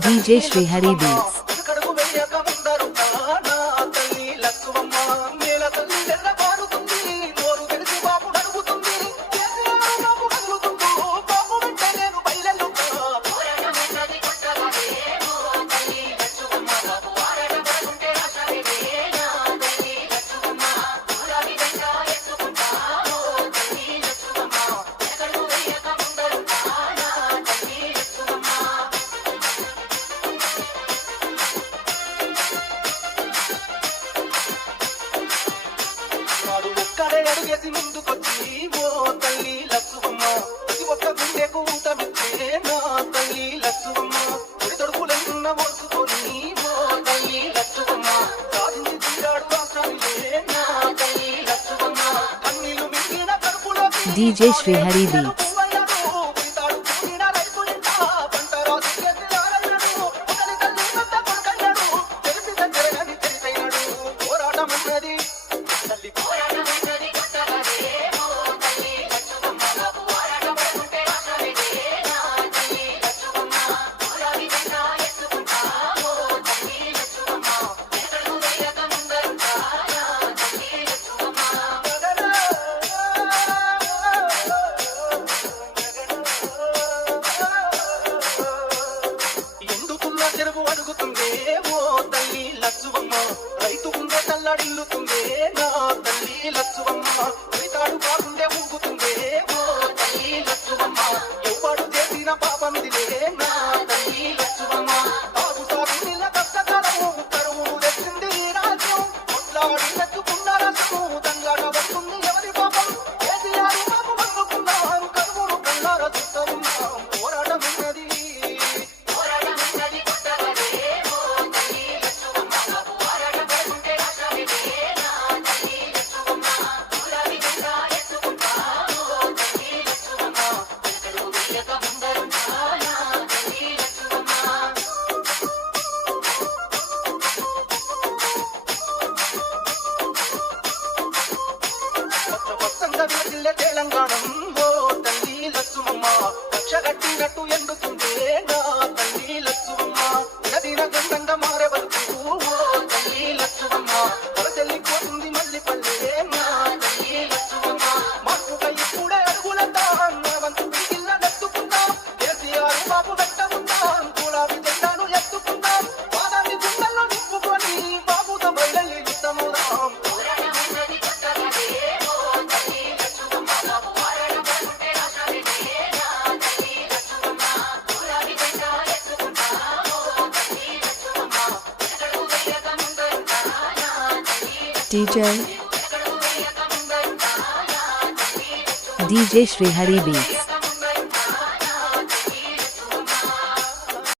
DJ Srihari Beats. అడుగేసి ముందుకొచ్చి ఓ తల్లి లక్ష్మమ్మ ప్రతి ఒక్క గుండెకు ఊటమిచ్చే నా తల్లి లక్ష్మమ్మ తొడుపులెన్న మోసుకొని ఓ తల్లి లక్ష్మమ్మ సాధించి తీరాడు రాష్ట్రానిలే నా తల్లి లక్ష్మమ్మ కన్నీళ్లు మింగిన కడుపులో DJ Srihari Beats. చెరువు అడుగుతుందే ఓ తల్లి లక్ష్మమ్మ రైతు గుండె తల్లడిల్లుతుందే నా తల్లి లక్ష్మమ్మ తాడు కాకుండే ఊగుతుందే ఓ తల్లి లక్ష్మమ్మ ఎవ్వడు చేసిన పాపమిదిలే నా తల్లి లక్ష్మమ్మ బాబు సాగు నీళ్ళ కష్టకాలము కరువును తెచ్చింది రాజ్యం కొట్లాడి తెచ్చుకున్న రసము దంగాట వస్తుంది ఎవరి పాపం కేసీఆర్ బాబు వండుకున్నారు కరువును కల్లార చూస్తున్నాం పోరాటం ఉన్నది తెలంగాణ తల్లి లక్ష్మమ్మ లక్ష కట్టినట్టు ఎండుతుందే నా తల్లి లక్ష్మమ్మ నదిన గంధంగా మారే వరకు తల్లి లక్ష్మమ్మ వరచెల్లిపోతుంది మళ్ళీ పల్లె నా తల్లి లక్ష్మమ్మ మాకుగా ఇప్పుడే అడుగులంతా వంతు పిల్ల నెత్తుకుందాం కేసీఆర్ బాబు వెంట ఉందాం గులాబీ జెండాను ఎత్తుకుందాం పాదాన్ని గుండెల్లో నింపుకొని బాబుతో బయలు యుద్ధముదాం DJ Srihari Beats.